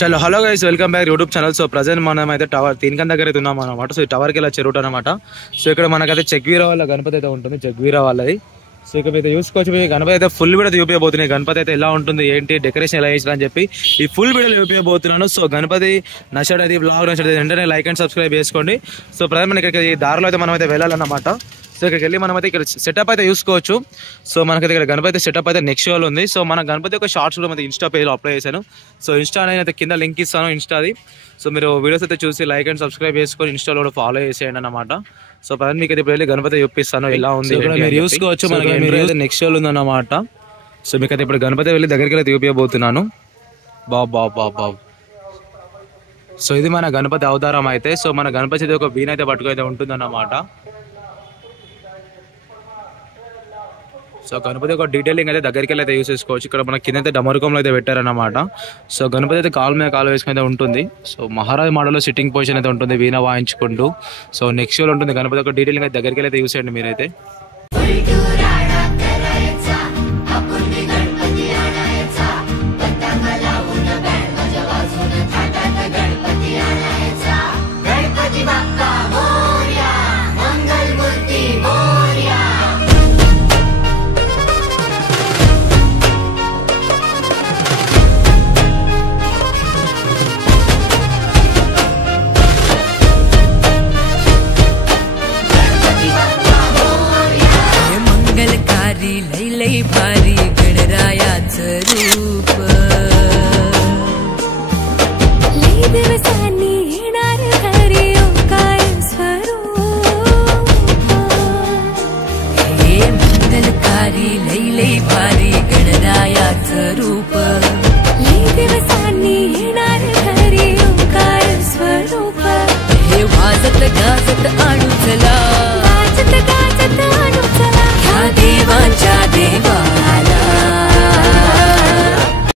चलो hello guys welcome back YouTube channel. सो present మనం అయితే టవర్ తీన్కన్ దగ్గర అయితే ఉన్నాం అన్నమాట। సో ఈ టవర్ కి ఇలా చెరువు అన్నమాట। సో ఇక్కడ మనకైతే జగ్వీరా వాళ్ళ గణపతి అయితే ఉంటుంది, జగ్వీరా వాళ్ళది। సో ఇక్కడ అయితే చూసుకోవచ్చు, మీ గణపతి అయితే ఫుల్ వీడియో చూపించబోతున్నాయి। గణపతి అయితే ఎలా ఉంటుంది, ఏంటి, డెకరేషన్ ఎలా చేసినా అని చెప్పి ఈ ఫుల్ వీడియో చూపించబోతున్నాను। సో గణపతి నచ్చడది బ్లాగ్ నచ్చడది వెంటనే లైక్ అండ్ సబ్స్క్రైబ్ చేసుకోండి। సో ప్రజెంట్ మనకి ఇక్కడ ఈ దారిలో అయితే మనం అయితే వెళ్ళాలన్నమాట। సో ఇక్కడికి వెళ్ళి మనమైతే ఇక్కడ సెటప్ అయితే చూసుకోవచ్చు। సో మనకైతే ఇక్కడ గణపతి సెటప్ అయితే నెక్స్ట్ షోలో ఉంది। సో మన గణపతి ఒక షార్ట్స్ కూడా అయితే ఇన్స్టా పేజ్లో అప్లై చేశాను। సో ఇన్స్టా అయితే కింద లింక్ ఇస్తాను ఇన్స్టాది। సో మీరు వీడియోస్ అయితే చూసి లైక్ అండ్ సబ్స్క్రైబ్ చేసుకొని ఇన్స్టాలో కూడా ఫాలో చేసేయండి అన్నమాట। సో ప్రజెంట్ మీకు అయితే ఇప్పుడు వెళ్ళి గణపతి చూపిస్తాను ఎలా ఉంది మీరు చూసుకోవచ్చు। మనకి నెక్స్ట్ షోలో ఉందన్నమాట। సో మీకు అయితే ఇప్పుడు గణపతి వెళ్ళి దగ్గరికి అయితే చూపించబోతున్నాను। బాబు సో ఇది మన గణపతి అవతారం అయితే। సో మన గణపతి అయితే ఒక వీణ అయితే పట్టుకైతే ఉంటుందన్నమాట। సో గణపతి ఒక డీటెయిలింగ్ అయితే దగ్గరికి వెళ్ళి అయితే యూస్ చేసుకోవచ్చు। ఇక్కడ మన కింద అయితే డమరుకంలో అయితే పెట్టారన్నమాట। సో గణపతి అయితే కాలు మీద కాలు వేసుకుని అయితే ఉంటుంది। సో మహారాజ్ మోడల్లో సిట్టింగ్ పొజిషన్ అయితే ఉంటుంది, వీణ వాయించుకుంటూ। సో నెక్స్ట్ షోలో ఉంటుంది గణపతి ఒక డీటెయిలింగ్ అయితే దగ్గరికి వెళ్ళి అయితే యూస్ చేయండి మీరైతే। लई भारी गणरायाचं रूप लई दिवसांनी येणार घरी ओंकार स्वरूप हे मंगलकारी लई भारी गणरायाचं रूप लई दिवसांनी येणार घरी ओंकार स्वरूप हे वाजत गाजत आणू चला, वाजत गाजत आणू चला ह्या देवांच्या